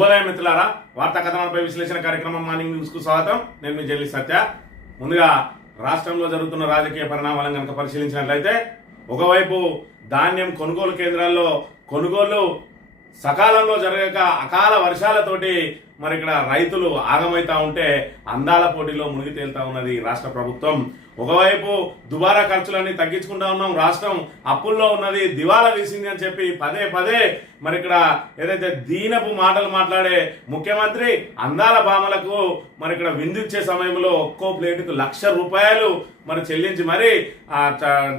శుభోదయం మిత్రులారా, వార్తా కథనాలపై విశ్లేషణ కార్యక్రమం మార్నింగ్ న్యూస్ కు స్వాగతం. నేను మీ జల్లి సత్య. ముందుగా రాష్ట్రంలో జరుగుతున్న రాజకీయ పరిణామాలను కనుక పరిశీలించినట్లయితే, ఒకవైపు ధాన్యం కొనుగోలు కేంద్రాల్లో కొనుగోలు సకాలంలో జరగక అకాల వర్షాలతోటి మరి ఇక్కడ రైతులు ఆగమైతా ఉంటే అందాల పోటీలో మునిగి తేలుతా ఉన్నది రాష్ట్ర ప్రభుత్వం. ఒకవైపు దుబారా ఖర్చులన్నీ తగ్గించుకుంటా ఉన్నాం, రాష్ట్రం అప్పుల్లో ఉన్నది, దివాలా తీసింది అని చెప్పి పదే పదే మరి ఇక్కడ ఏదైతే దీనపు మాటలు మాట్లాడే ముఖ్యమంత్రి అందాల భామలకు మరి ఇక్కడ విందిచ్చే సమయంలో ఒక్కో ప్లేటుకు ₹1,00,000 మరి చెల్లించి మరి ఆ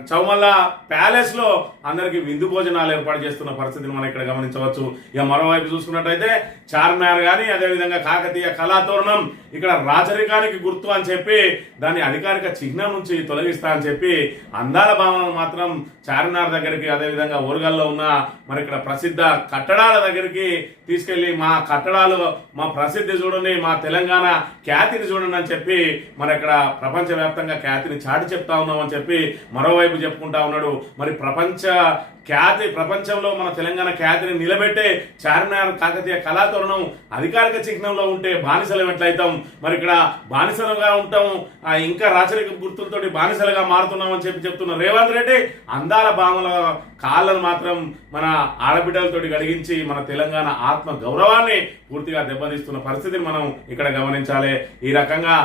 చౌమల్ల ప్యాలెస్ లో అందరికి విందు భోజనాలు ఏర్పాటు చేస్తున్న పరిస్థితిని మనం ఇక్కడ గమనించవచ్చు. ఇక మరోవైపు చూసుకున్నట్టయితే చార్మినార్ గాని అదేవిధంగా కాకతీయ కళాతోరణం ఇక్కడ రాచరికానికి గుర్తు అని చెప్పి దాన్ని అధికారిక చిహ్నం నుంచి తొలగిస్తా అని చెప్పి అందాల భావనను మాత్రం చార్మినార్ దగ్గరికి అదేవిధంగా ఓరుగల్లో ఉన్న మరి ఇక్కడ ప్రసిద్ధ కట్టడాల దగ్గరికి తీసుకెళ్లి మా కట్టడాలు మా ప్రసిద్ధి చూడండి, మా తెలంగాణ ఖ్యాతిని చూడండి అని చెప్పి మరి ఇక్కడ ప్రపంచవ్యాప్తంగా ఖ్యాతిని చాటి చెప్తా ఉన్నాం అని చెప్పి మరోవైపు చెప్పుకుంటా ఉన్నాడు. మరి ప్రపంచంలో మన తెలంగాణ ఖ్యాతిని నిలబెట్టే చార్మినార్ కాకతీయ కళాతోరణం అధికారిక చిహ్నంలో ఉంటే బానిసలు ఎట్లయితాం, మరి ఇక్కడ బానిసలుగా ఉంటాం, ఇంకా రాచరిక గుర్తులతోటి బానిసలుగా మారుతున్నాం అని చెప్పి చెప్తున్న రేవంత్ రెడ్డి అందాల భామల కాళ్ళను మాత్రం మన ఆడబిడ్డలతోటి కలిగించి మన తెలంగాణ ఆత్మ గౌరవాన్ని పూర్తిగా దెబ్బతీస్తున్న పరిస్థితిని మనం ఇక్కడ గమనించాలి. ఈ రకంగా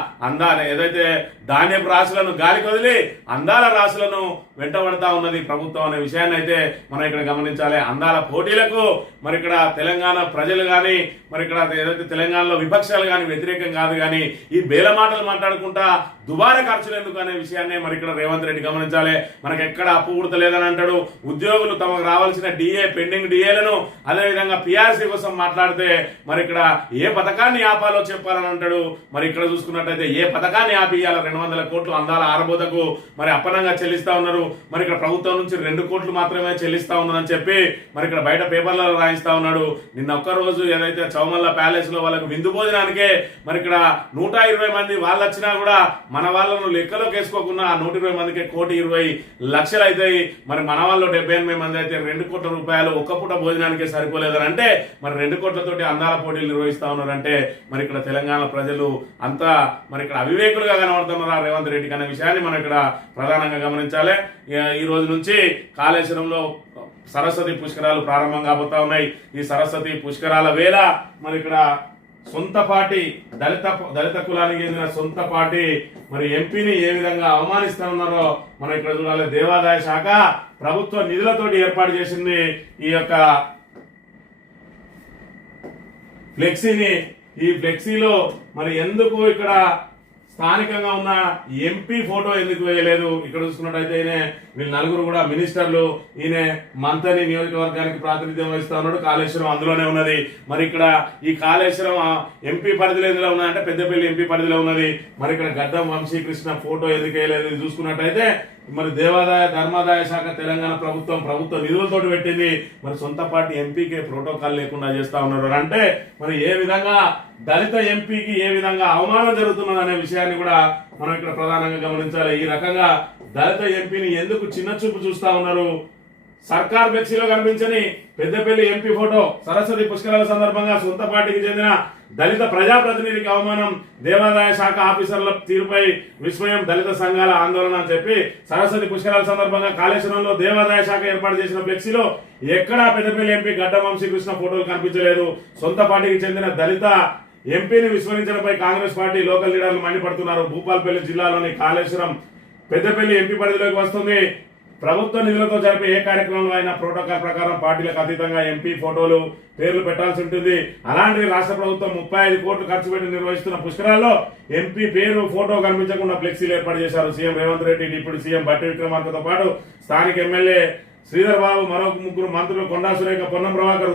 ఏదైతే ధాన్యపు రాశులను గాలికి వదిలి అందాల రాశులను వెంటబడతా ఉన్నది ప్రభుత్వం అనే విషయాన్ని అయితే మనం ఇక్కడ గమనించాలి. అందాల పోటీలకు మరి ఇక్కడ తెలంగాణ ప్రజలు కానీ మరి ఇక్కడ ఏదైతే తెలంగాణలో విపక్షాలు కానీ వ్యతిరేకం కాదు, కానీ ఈ బేల మాటలు మాట్లాడుకుంటా దుబారా ఖర్చులు ఎందుకు అనే విషయాన్ని మరి ఇక్కడ రేవంత్ రెడ్డి గమనించాలి. మనకి ఎక్కడ అప్పు పుడతలేదని అంటాడు. ఉద్యోగులు తమకు రావాల్సిన పెండింగ్ డిఏలను అదేవిధంగా పిఆర్సీ కోసం మాట్లాడితే మరి ఇక్కడ ఏ పథకాన్ని ఆపాలో చెప్పాలని అంటాడు. మరి ఇక్కడ చూసుకున్నట్టయితే ఏ పథకాన్ని ఆపియాలో 200 కోట్లు అందాల ఆరబోతకు మరి అప్పనంగా చెల్లిస్తా ఉన్నారు. మరి ఇక్కడ ప్రభుత్వం నుంచి 2 కోట్లు మాత్రమే చెల్లిస్తా ఉన్నదని చెప్పి మరి ఇక్కడ బయట పేపర్లలో రాయిస్తా ఉన్నాడు. నిన్న ఒక్కరోజు ఏదైతే చౌమల్ల ప్యాలెస్ లో వాళ్ళకు విందు భోజనానికే మరి ఇక్కడ 120 మంది వాళ్ళు వచ్చినా కూడా మన వాళ్ళను లెక్కలోకి వేసుకోకుండా 120 మందికి ₹1,20,00,000 అవుతాయి. మరి మన వాళ్ళు 78 మంది అయితే ₹2 కోట్ల ఒక్క పూట భోజనానికే సరిపోలేదని అంటే మరి 2 కోట్లతోటి అందాల పోటీలు నిర్వహిస్తా ఉన్నారంటే మరి ఇక్కడ తెలంగాణ ప్రజలు అంతా మరి ఇక్కడ అవివేకులుగా కనబడుతున్నారా రేవంత్ రెడ్డికి అనే విషయాన్ని మనం ఇక్కడ ప్రధానంగా గమనించాలి. ఈ రోజు నుంచి కాళేశ్వరంలో సరస్వతి పుష్కరాలు ప్రారంభం కాబోతా ఉన్నాయి. ఈ సరస్వతి పుష్కరాల వేళ మరి ఇక్కడ సొంత పార్టీ దళిత కులానికి చెందిన సొంత పార్టీ మరి ఎంపీని ఏ విధంగా అవమానిస్తా ఉన్నారో మనం ఇక్కడ చూడాలి. దేవాదాయ శాఖ ప్రభుత్వ నిధులతోటి ఏర్పాటు చేసింది ఈ యొక్క ఫ్లెక్సీని. ఈ ఫ్లెక్సీలో మరి ఎందుకు ఇక్కడ స్థానికంగా ఉన్న ఎంపీ ఫోటో ఎందుకు వేయలేదు? ఇక్కడ చూసుకున్నట్టయితే వీళ్ళు నలుగురు కూడా మినిస్టర్లు. ఈయన మంతని నియోజకవర్గానికి ప్రాతినిధ్యం వహిస్తా ఉన్నాడు. కాళేశ్వరం అందులోనే ఉన్నది. మరి ఇక్కడ ఈ కాళేశ్వరం ఎంపీ పరిధిలో ఎందులో ఉన్నదంటే పెద్దపల్లి ఎంపీ పరిధిలో ఉన్నది. మరి ఇక్కడ గడ్డం వంశీకృష్ణ ఫోటో ఎందుకు వేయలేదు? ఇది చూసుకున్నట్టయితే మరి ధర్మాదాయ శాఖ తెలంగాణ ప్రభుత్వ నిధులతోటి పెట్టింది. మరి సొంత పార్టీ ఎంపీకే ప్రోటోకాల్ లేకుండా చేస్తా ఉన్నారు అంటే మరి ఏ విధంగా దళిత ఎంపీకి ఏ విధంగా అవమానం జరుగుతున్నది అనే విషయాన్ని కూడా మనం ఇక్కడ ప్రధానంగా గమనించాలి. ఈ రకంగా దళిత ఎంపీని ఎందుకు చిన్న చూపు చూస్తా ఉన్నారు? సర్కార్ ఫ్లెక్సీలో కనిపించని పెద్దపల్లి ఎంపీ ఫోటో సరస్వతి పుష్కరాల సందర్భంగా సొంత పార్టీకి చెందిన దళిత ప్రజాప్రతినిధికి అవమానం, దేవాదాయ శాఖ ఆఫీసర్ల తీరుపై విస్మయం, దళిత సంఘాల ఆందోళన అని చెప్పి సరస్వతి పుష్కరాల సందర్భంగా కాళేశ్వరంలో దేవాదాయ శాఖ ఏర్పాటు చేసిన ఫ్లెక్సీలో ఎక్కడా పెద్దపల్లి ఎంపీ గడ్డం వంశీకృష్ణ ఫోటోలు కనిపించలేదు. సొంత పార్టీకి చెందిన దళిత ఎంపీని విస్మరించడంపై కాంగ్రెస్ పార్టీ లోకల్ లీడర్లు మండిపడుతున్నారు. భూపాల్పల్లి జిల్లాలోని కాళేశ్వరం పెద్దపల్లి ఎంపీ పరిధిలోకి వస్తుంది. ప్రభుత్వ నిధులతో జరిపే ఏ కార్యక్రమంలో అయినా ప్రోటోకాల్ ప్రకారం పార్టీలకు అతీతంగా ఎంపీ ఫోటోలు పేర్లు పెట్టాల్సి ఉంటుంది. అలాంటిది రాష్ట్ర ప్రభుత్వం 35 కోట్లు ఖర్చు పెట్టి నిర్వహిస్తున్న పుష్కరాల్లో ఎంపీ పేరు ఫోటో కనిపించకుండా ఫ్లెక్సీలు ఏర్పాటు చేశారు. CM Revanth Reddy, deputy CM బట్టి విక్రమార్కతో పాటు స్థానిక ఎమ్మెల్యే శ్రీధర్ బాబు, మరో 3 మంత్రులు కొండా సురేఖ, పొన్నం ప్రభాకర్,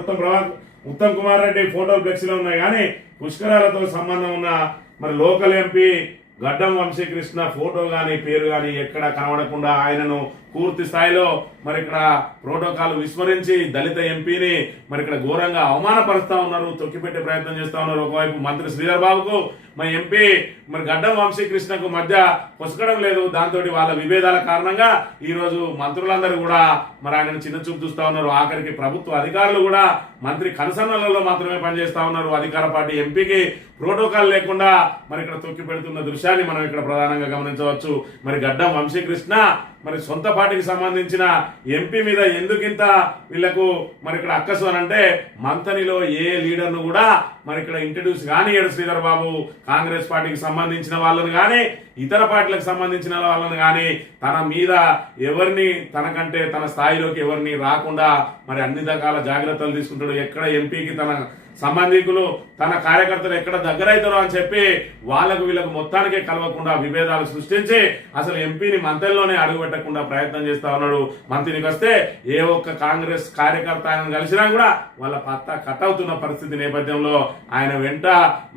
ఉత్తమ్ కుమార్ రెడ్డి ఫోటోలు ఫ్లెక్సీలో ఉన్నాయి. కానీ పుష్కరాలతో సంబంధం ఉన్న మరి లోకల్ ఎంపీ గడ్డం వంశీకృష్ణ ఫోటో గాని పేరు గాని ఎక్కడ కనబడకుండా ఆయనను పూర్తి స్థాయిలో మరి ఇక్కడ ప్రోటోకాల్ విస్మరించి దళిత ఎంపీని మరి ఇక్కడ ఘోరంగా అవమానపరుస్తా ఉన్నారు, తొక్కిపెట్టే ప్రయత్నం చేస్తా ఉన్నారు. ఒకవైపు మంత్రి శ్రీధర్ బాబుకు మా ఎంపీ మరి గడ్డం వంశీకృష్ణకు మధ్య పొసకడం లేదు. దాంతో వాళ్ళ విభేదాల కారణంగా ఈ రోజు మంత్రులందరూ కూడా మరి ఆయనను చిన్న చూపు చూస్తా ఉన్నారు. ఆఖరికి ప్రభుత్వ అధికారులు కూడా మంత్రి కనుసన్నలలో మాత్రమే పనిచేస్తా ఉన్నారు. అధికార పార్టీ ఎంపీకి ప్రోటోకాల్ లేకుండా మరి ఇక్కడ తొక్కి పెడుతున్న దృశ్యాన్ని మనం ఇక్కడ ప్రధానంగా గమనించవచ్చు. మరి గడ్డం వంశీకృష్ణ మరి సొంత పార్టీకి సంబంధించిన ఎంపీ మీద ఎందుకింత వీళ్లకు మరి ఇక్కడ అక్కసు అని అంటే మంతనిలో ఏ లీడర్ను కూడా మరి ఇక్కడ ఇంట్రడ్యూస్ కానియడు శ్రీధర్ బాబు. కాంగ్రెస్ పార్టీకి సంబంధించిన వాళ్ళను కానీ ఇతర పార్టీలకు సంబంధించిన వాళ్ళని కానీ తన మీద ఎవరిని తనకంటే తన స్థాయిలోకి ఎవరిని రాకుండా మరి అన్ని రకాల జాగ్రత్తలు తీసుకుంటాడు. ఎక్కడ ఎంపీకి తన సంబంధికులు తన కార్యకర్తలు ఎక్కడ దగ్గరైతారో అని చెప్పి వాళ్ళకు వీళ్ళకు మొత్తానికే కలవకుండా విభేదాలు సృష్టించి అసలు ఎంపీని మంత్రిలోనే అడుగుపెట్టకుండా ప్రయత్నం చేస్తా ఉన్నాడు. మంత్రికి వస్తే ఏ ఒక్క కాంగ్రెస్ కార్యకర్త ఆయన కలిసినా కూడా వాళ్ళ పత్తా కట్ అవుతున్న పరిస్థితి నేపథ్యంలో ఆయన వెంట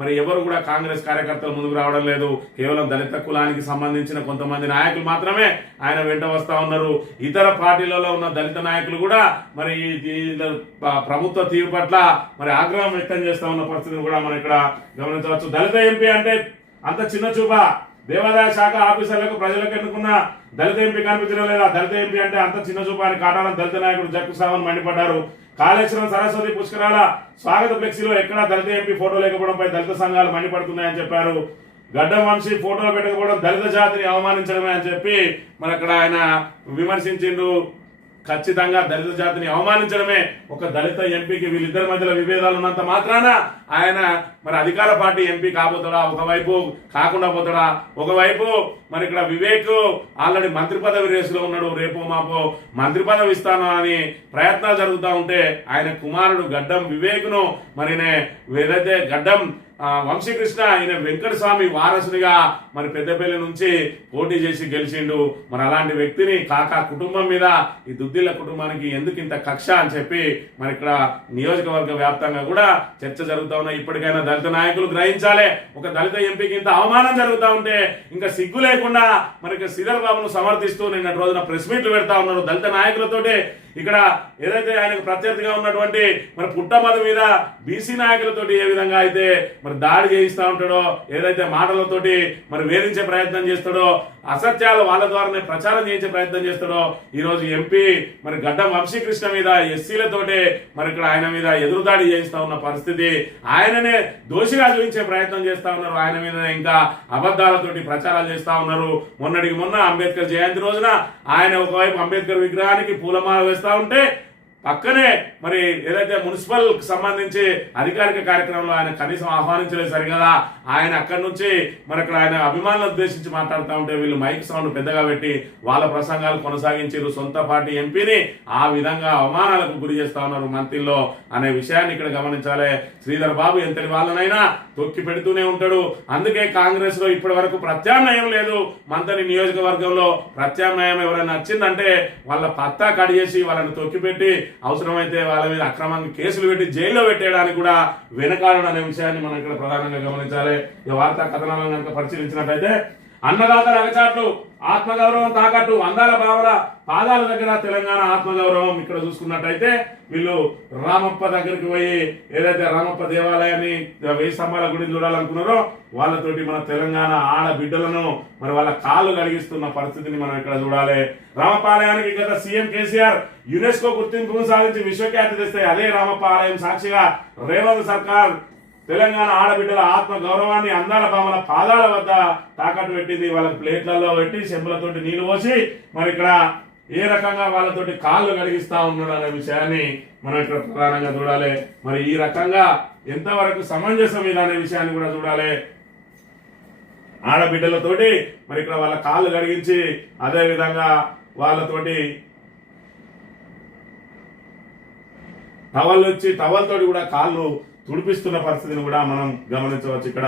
మరి ఎవరు కూడా కాంగ్రెస్ కార్యకర్తలు ముందుకు రావడం లేదు. కేవలం దళిత కులానికి సంబంధించిన కొంతమంది నాయకులు మాత్రమే ఆయన వెంట వస్తా ఉన్నారు. ఇతర పార్టీలలో ఉన్న దళిత నాయకులు కూడా మరి ప్రభుత్వ తీరు పట్ల మరి ఆగ్రహం వ్యక్తం చేస్తా ఉన్న పరిస్థితిని కూడా మనం ఇక్కడ గమనించవచ్చు. దళిత ఎంపీ అంటే అంత చిన్న చూప. దేవాదాయ శాఖ ఆఫీసర్లకు ప్రజలకు ఎన్నుకున్న దళిత ఎంపీ కనిపించడం లేదా? దళిత ఎంపీ అంటే అంత చిన్న చూప అని కాటారం దళిత నాయకుడు జక్కు సావన్ మండిపడ్డారు. కాళేశ్వరం సరస్వతి పుష్కరాల స్వాగత ఫ్లెక్సీలో ఎక్కడా దళిత ఎంపీ ఫోటో లేకపోవడంపై దళిత సంఘాలు మండిపడుతున్నాయని చెప్పారు. గడ్డం వంశీ ఫోటోలు పెట్టకపోవడం దళిత జాతిని అవమానించడమే అని చెప్పి మరి అక్కడ ఆయన విమర్శించిండు. ఖచ్చితంగా దళిత జాతిని అవమానించడమే. ఒక దళిత ఎంపీకి వీళ్ళిద్దరి మధ్యలో విభేదాలు ఉన్నంత మాత్రాన ఆయన మరి అధికార పార్టీ ఎంపీ కాబోతాడా? ఒకవైపు కాకుండా పోతాడా? ఒకవైపు మరి ఇక్కడ వివేక్ ఆల్రెడీ మంత్రి పదవి రేసులో ఉన్నాడు. రేపు మాపో మంత్రి పదవి ఇస్తాను అని ప్రయత్నాలు జరుగుతూ ఉంటే ఆయన కుమారుడు గడ్డం వివేక్ ను మరి ఏదైతే గడ్డం వంశీకృష్ణ ఆయన వెంకటస్వామి వారసునిగా మరి పెద్దపల్లి నుంచి పోటీ చేసి గెలిచిండు. మరి అలాంటి వ్యక్తిని కాకా కుటుంబం మీద ఈ దుద్దిల్ల కుటుంబానికి ఎందుకు ఇంత కక్ష అని చెప్పి మరి ఇక్కడ నియోజకవర్గ వ్యాప్తంగా కూడా చర్చ జరుగుతా ఉన్నాయి. ఇప్పటికైనా దళిత నాయకులు గ్రహించాలి. ఒక దళిత ఎంపీకి ఇంత అవమానం జరుగుతూ ఉంటే ఇంకా సిగ్గు లేకుండా మరి శ్రీధర్ బాబును సమర్థిస్తూ నిన్న రోజున ప్రెస్ మీట్లు పెడతా ఉన్నారు. దళిత నాయకులతోటి ఇక్కడ ఏదైతే ఆయనకు ప్రత్యర్థిగా ఉన్నటువంటి మరి పుట్టమద మీద బీసీ నాయకులతోటి ఏ విధంగా అయితే మరి దాడి చేయిస్తా ఉంటాడో, ఏదైతే మాటలతోటి మరి వేధించే ప్రయత్నం చేస్తాడో, అసత్యాలు వాళ్ళ ద్వారానే ప్రచారం చేయించే ప్రయత్నం చేస్తాడో, ఈ రోజు ఎంపీ మరి గడ్డం వంశీకృష్ణ మీద ఎస్సీలతోటే మరి ఇక్కడ ఆయన మీద ఎదురుదాడి చేయిస్తా ఉన్న పరిస్థితి. ఆయననే దోషిగా చూపించే ప్రయత్నం చేస్తా ఉన్నారు. ఆయన మీద ఇంకా అబద్ధాలతోటి ప్రచారాలు చేస్తా ఉన్నారు. మొన్నటికి మొన్న అంబేద్కర్ జయంతి రోజున ఆయన ఒకవైపు అంబేద్కర్ విగ్రహానికి పూలమాల వేస్తా ఉంటే పక్కనే మరి ఏదైతే మున్సిపల్ సంబంధించి అధికారిక కార్యక్రమంలో ఆయన కనీసం ఆహ్వానించలేదు సరిగదా. ఆయన అక్కడి నుంచి మరి అక్కడ ఆయన అభిమానులను ఉద్దేశించి మాట్లాడుతూ ఉంటే వీళ్ళు మైక్ సౌండ్ పెద్దగా పెట్టి వాళ్ళ ప్రసంగాలు కొనసాగించారు. సొంత పార్టీ ఎంపీని ఆ విధంగా అవమానాలకు గురి చేస్తా ఉన్నారు మంత్రిలో అనే విషయాన్ని ఇక్కడ గమనించాలి. శ్రీధర్ బాబు ఎంతటి వాళ్ళనైనా తొక్కి పెడుతూనే ఉంటాడు. అందుకే కాంగ్రెస్ లో ఇప్పటి వరకు ప్రత్యామ్నాయం లేదు. మంత్రి నియోజకవర్గంలో ప్రత్యామ్నాయం ఎవరైనా వచ్చిందంటే వాళ్ళ పత్తా కడిగేసి వాళ్ళని తొక్కిపెట్టి అవసరమైతే వాళ్ళ మీద అక్రమంగా కేసులు పెట్టి జైల్లో పెట్టేయడానికి కూడా వెనకాడడం అనే విషయాన్ని మనం ఇక్కడ ప్రధానంగా గమనించాలి. ఈ వార్తా కథనాలను కనుక పరిశీలించినట్లయితే అన్నదాతల అగచాట్లు, ఆత్మగౌరవం తాకట్టు, అందాల బావల పాదాల దగ్గర తెలంగాణ ఆత్మగౌరవం. ఇక్కడ చూసుకున్నట్టయితే వీళ్ళు రామప్ప దగ్గరికి పోయి ఏదైతే రామప్ప దేవాలయాన్ని 1000 స్తంభాల గుడిని చూడాలనుకున్నారో వాళ్ళతోటి మన తెలంగాణ ఆడబిడ్డలను మరి వాళ్ళ కాళ్ళు కడిగిస్తున్న పరిస్థితిని మనం ఇక్కడ చూడాలి. రామప్ప ఆలయానికి గత సీఎం కేసీఆర్ యునెస్కో గుర్తింపును సాధించి విశ్వఖ్యాతి తెస్తే అదే రామప్ప ఆలయం సాక్షిగా రేవంత్ సర్కార్ తెలంగాణ ఆడబిడ్డల ఆత్మ గౌరవాన్ని అందాల భావన పాదాల వద్ద తాకట్టు పెట్టింది. వాళ్ళకి ప్లేట్లలో పెట్టి చెంబులతోటి నీళ్లు పోసి మరి ఇక్కడ ఏ రకంగా వాళ్ళతోటి కాళ్ళు కడిగిస్తా ఉన్నాడు అనే విషయాన్ని మనం ఇక్కడ ప్రధానంగా చూడాలి. మరి ఈ రకంగా ఎంతవరకు సమంజసం ఇది అనే విషయాన్ని కూడా చూడాలి. ఆడబిడ్డలతోటి మరి ఇక్కడ వాళ్ళ కాళ్ళు కడిగించి అదే విధంగా వాళ్ళతోటి టవల్ వచ్చి టవల్తోటి కూడా కాళ్ళు తుడిపిస్తున్న పరిస్థితిని కూడా మనం గమనించవచ్చు. ఇక్కడ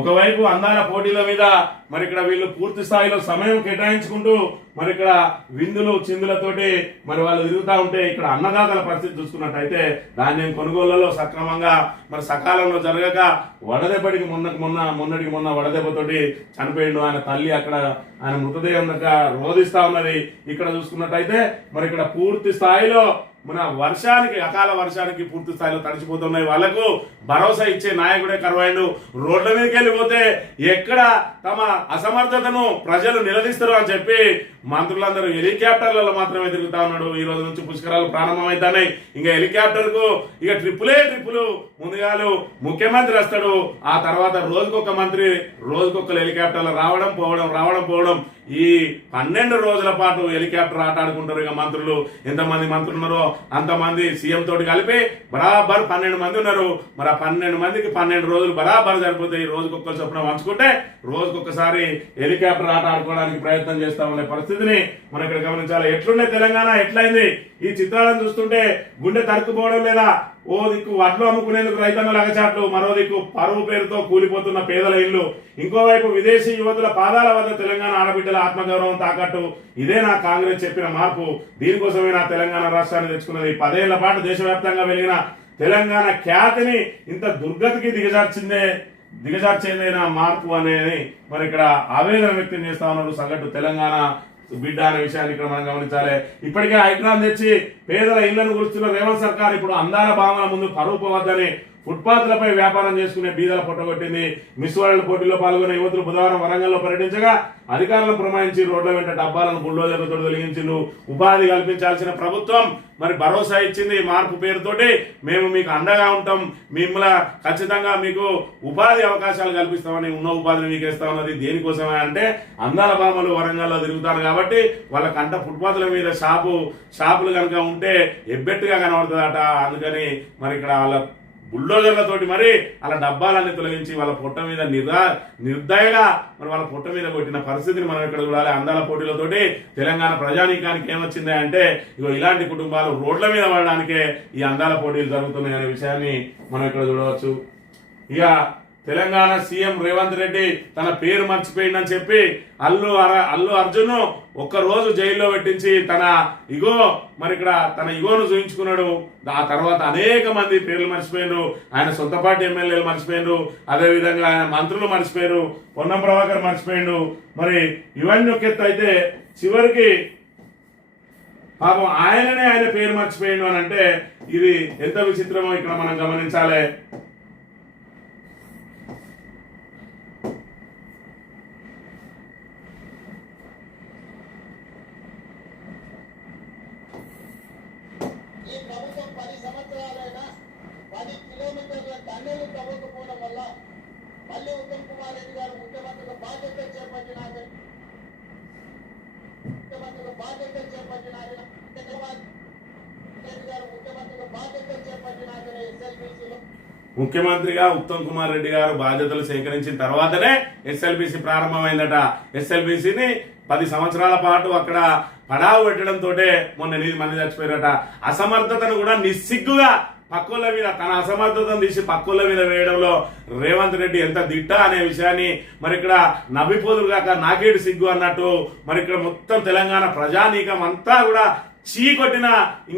ఒకవైపు అందాల పోటీల మీద మరి ఇక్కడ వీళ్ళు పూర్తి స్థాయిలో సమయం కేటాయించుకుంటూ మరి ఇక్కడ విందులు చిందులతోటి మరి వాళ్ళు తిరుగుతూ ఉంటే ఇక్కడ అన్నదాతల పరిస్థితి చూసుకున్నట్టయితే ధాన్యం కొనుగోళ్లలో సక్రమంగా మరి సకాలంలో జరగక వడదెబ్బటికి మొన్నటికి మొన్న వడదెబ్బతోటి చనిపోయిండు ఆయన తల్లి. అక్కడ ఆయన మృతదేహం దగ్గర రోధిస్తా ఉన్నది. ఇక్కడ చూసుకున్నట్టయితే మరి ఇక్కడ పూర్తి స్థాయిలో మన వర్షానికి అకాల వర్షానికి పూర్తి స్థాయిలో తడిచిపోతున్నాయి. వాళ్లకు భరోసా ఇచ్చే నాయకుడే కరువైండు. రోడ్ల మీదకి వెళ్ళిపోతే ఎక్కడ తమ అసమర్థతను ప్రజలు నిలదీస్తారు అని చెప్పి మంత్రులందరూ హెలికాప్టర్లలో మాత్రమే తిరుగుతా ఉన్నాడు. ఈ రోజు నుంచి పుష్కరాలు ప్రారంభమవుతున్నాయి. ఇంకా హెలికాప్టర్ కు ఇక ట్రిప్పులు ముందుగాలు ముఖ్యమంత్రి వస్తాడు. ఆ తర్వాత రోజుకొక మంత్రి రోజుకొక హెలికాప్టర్లు రావడం పోవడం ఈ 12 రోజుల పాటు హెలికాప్టర్ ఆట ఆడుకుంటారు. ఇక మంత్రులు ఎంతమంది మంత్రులు ఉన్నారో అంతమంది సీఎం తోటి కలిపి బరాబర్ 12 మంది ఉన్నారు. మరి ఆ 12 మందికి 12 రోజులు బరాబర్ సరిపోతాయి. రోజుకొకరు చొప్పున పంచుకుంటే రోజుకొకసారి హెలికాప్టర్ ఆట ఆడుకోవడానికి ప్రయత్నం చేస్తా ఉండే పరిస్థితిని మనం ఇక్కడ గమనించాలి. ఎట్లుండే తెలంగాణ, ఎట్లయింది ఈ చిత్రాలను చూస్తుంటే గుండె తరుక్కుపోవడం లేదా? ఓ దిక్కు వడ్లు అమ్ముకునేందుకు రైతన్నల అగచాట్లు, మరో దిక్కు పరువు పేరుతో కూలిపోతున్న పేదల ఇల్లు, ఇంకోవైపు విదేశీ యువతుల పాదాల వద్ద తెలంగాణ ఆడబిడ్డల ఆత్మగౌరవం తాకట్టు. ఇదే నా కాంగ్రెస్ చెప్పిన మార్పు. దీనికోసమే నా తెలంగాణ రాష్ట్రాన్ని తెచ్చుకున్నది. 10 ఏళ్ల పాటు దేశవ్యాప్తంగా వెలిగిన తెలంగాణ ఖ్యాతిని ఇంత దుర్గతికి దిగజార్చేందేనా మార్పు అనేది మరి ఇక్కడ ఆవేదన వ్యక్తం చేస్తా ఉన్నాడు సగటు తెలంగాణ బిడ్డ అనే విషయాన్ని ఇక్కడ మనం గమనించాలి. ఇప్పటికే హైడ్రాన్ తెచ్చి పేదల ఇళ్లను గుర్తున్న రేవంత్ సర్కార్ ఇప్పుడు అందాల భావన ముందు పరువు పోవద్దని ఫుట్పాత్లపై వ్యాపారం చేసుకునే బీదల పొట్టగొట్టింది. మిస్ వరల్డ్ పోటీలో పాల్గొన్న యువతులు బుధవారం వరంగల్లో పర్యటించగా అధికారులను పురమాయించి రోడ్ల వెంట డబ్బాలను బుల్డోజర్లతో తొలగించిండు. ఉపాధి కల్పించాల్సిన ప్రభుత్వం మరి భరోసా ఇచ్చింది. మార్పు పేరుతోటి మేము మీకు అండగా ఉంటాం, మిమ్మల్ని ఖచ్చితంగా మీకు ఉపాధి అవకాశాలు కల్పిస్తామని, ఉన్న ఉపాధిని మీకు ఇస్తా ఉన్నది. దేనికోసమే అంటే అందాల భామలు వరంగల్లో తిరుగుతారు కాబట్టి వాళ్ళకంట ఫుట్పాత్ల మీద షాపులు కనుక ఉంటే ఎబ్బెట్టుగా కనబడుతుందట. అందుకని మరి ఇక్కడ వాళ్ళ బుల్డోజర్లతోటి మరి అలా డబ్బాలన్నీ తొలగించి వాళ్ళ పొట్ట మీద నిర్దయగా మరి వాళ్ళ పొట్ట మీద కొట్టిన పరిస్థితిని మనం ఇక్కడ చూడాలి. అందాల పోటీలతోటి తెలంగాణ ప్రజానీకానికి ఏమొచ్చింది అంటే ఇగో ఇలాంటి కుటుంబాలు రోడ్ల మీద పడడానికే ఈ అందాల పోటీలు జరుగుతున్నాయి అనే విషయాన్ని మనం ఇక్కడ చూడవచ్చు. ఇక తెలంగాణ సీఎం రేవంత్ రెడ్డి తన పేరు మర్చిపోయిందని చెప్పి అల్లు అర్జున్ ఒక్కరోజు జైల్లో పెట్టించి తన ఇగోను చూయించుకున్నాడు. ఆ తర్వాత అనేక మంది పేర్లు మర్చిపోయినారు. ఆయన సొంత పార్టీ ఎమ్మెల్యేలు మర్చిపోయినారు. అదేవిధంగా ఆయన మంత్రులు మర్చిపోయారు. పొన్నం ప్రభాకర్ మర్చిపోయిండు. మరి ఇవన్నీ ఒక ఎత్తు అయితే చివరికి పాపం ఆయన పేరు మర్చిపోయిండు అని అంటే ఇది ఎంత విచిత్రమో ఇక్కడ మనం గమనించాలి. ఈ ప్రభుత్వం 10 సంవత్సరాలైనా 10 కిలోమీటర్ల ధన్యులు తవ్వకపోవడం వల్ల మళ్ళీ ఉత్తమ్ కుమార్ రెడ్డి గారు ముఖ్యమంత్రిగా బాధ్యతలు చేపట్టినాక ముఖ్యమంత్రిగా ఉత్తమ్ కుమార్ రెడ్డి గారు బాధ్యతలు సేకరించిన తర్వాతనే ఎస్ఎల్బిసి ప్రారంభమైందట. ఎస్ఎల్బిసిని 10 సంవత్సరాల పాటు అక్కడ పడావు పెట్టడంతో మొన్న 8 మంది చచ్చిపోయారట. అసమర్థతను కూడా నిస్సిగ్గుగా పక్కుల మీద తన అసమర్థతను తీసి పక్కుల మీద వేయడంలో రేవంత్ రెడ్డి ఎంత దిట్ట అనే విషయాన్ని మరి ఇక్కడ నవ్విపోదురు కాక నాకేడు సిగ్గు అన్నట్టు మరి ఇక్కడ మొత్తం తెలంగాణ ప్రజానీకం అంతా కూడా చీకొట్టిన